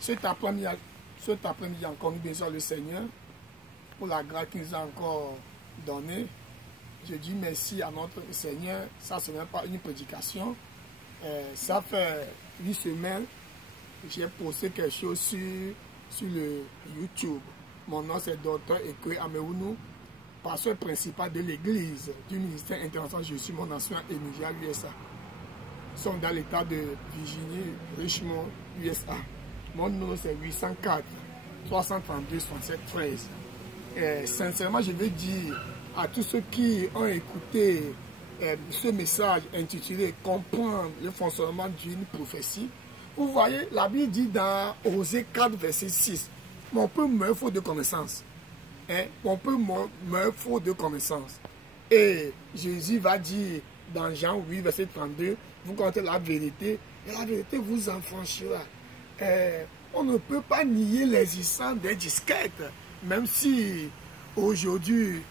Cet après-midi encore, nous bénissons le Seigneur pour la grâce qu'il nous a encore donnée. Je dis merci à notre Seigneur. Ça, ce n'est pas une prédication. Ça fait 8 semaines que j'ai posté quelque chose sur le YouTube. Mon nom, c'est Dr. Ekwe Ameounou, pasteur principal de l'église du ministère international. Je suis mon ancien émigrant USA. Nous sommes dans l'état de Virginie, Richmond, USA. Mon numéro, c'est 804 332 67 13. Sincèrement, je veux dire à tous ceux qui ont écouté ce message intitulé « Comprendre le fonctionnement d'une prophétie », vous voyez, la Bible dit dans Osée 4, verset 6, « Mon peuple meurt faute de connaissance. » Mon peuple meurt faute de connaissance. Et Jésus va dire dans Jean 8, verset 32, « Vous connaissez la vérité, et la vérité vous affranchira. » On ne peut pas nier l'existence des disquettes, même si aujourd'hui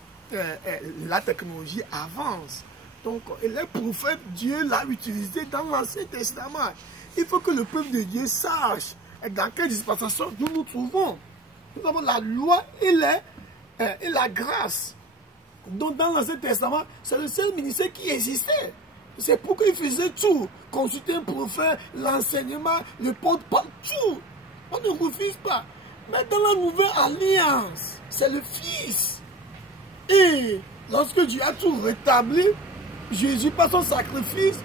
la technologie avance. Donc, les prophètes, Dieu l'a utilisé dans l'Ancien Testament. Il faut que le peuple de Dieu sache dans quelle dispensation nous nous trouvons. Nous avons la loi et la grâce. Donc, dans l'Ancien Testament, c'est le seul ministère qui existait. C'est pourquoi il faisait tout. Consulter un prophète, l'enseignement, le porte-parole, tout. On ne refuse pas. Mais dans la nouvelle alliance, c'est le Fils. Et lorsque Dieu a tout rétabli, Jésus, par son sacrifice,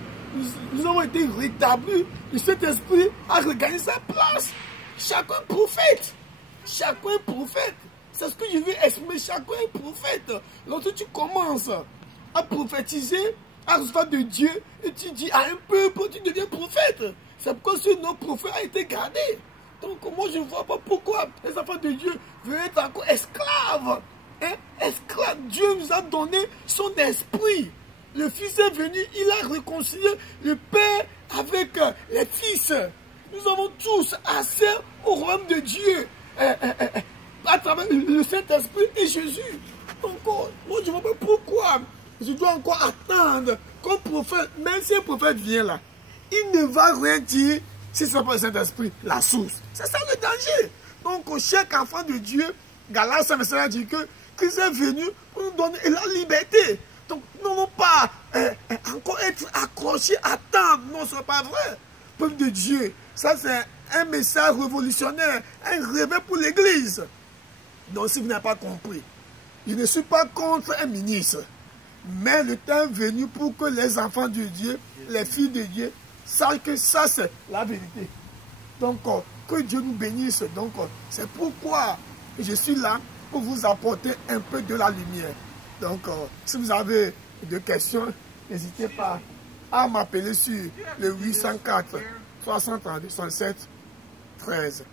nous avons été rétablis. Le Saint-Esprit a regagné sa place. Chacun prophète. Chacun prophète. C'est ce que je veux exprimer. Chacun est prophète. Lorsque tu commences à prophétiser, à recevoir de Dieu, et tu dis à un peuple, tu deviens prophète. C'est pourquoi ce nom prophète a été gardé. Donc moi je ne vois pas pourquoi les enfants de Dieu veulent être encore esclaves. Esclaves. Dieu nous a donné son esprit. Le Fils est venu, il a réconcilié le Père avec les fils. Nous avons tous accès au royaume de Dieu à travers le Saint-Esprit et Jésus. Donc moi je ne vois pas pourquoi je dois encore attendre qu'un prophète, même si un prophète vient là, il ne va rien dire si ce n'est pas le Saint-Esprit, la source. C'est ça le danger. Donc chaque enfant de Dieu, Galates 5 dit que Christ est venu pour nous donner la liberté. Donc nous n'allons pas encore être accrochés, attendre. Non, ce n'est pas vrai. Peuple de Dieu, ça c'est un message révolutionnaire, un réveil pour l'Église. Donc si vous n'avez pas compris, je ne suis pas contre un ministre. Mais le temps est venu pour que les enfants de Dieu, les filles de Dieu, sachent que ça c'est la vérité. Donc que Dieu nous bénisse. Donc c'est pourquoi je suis là pour vous apporter un peu de la lumière. Donc si vous avez des questions, n'hésitez pas à m'appeler sur le 804 332 67 13.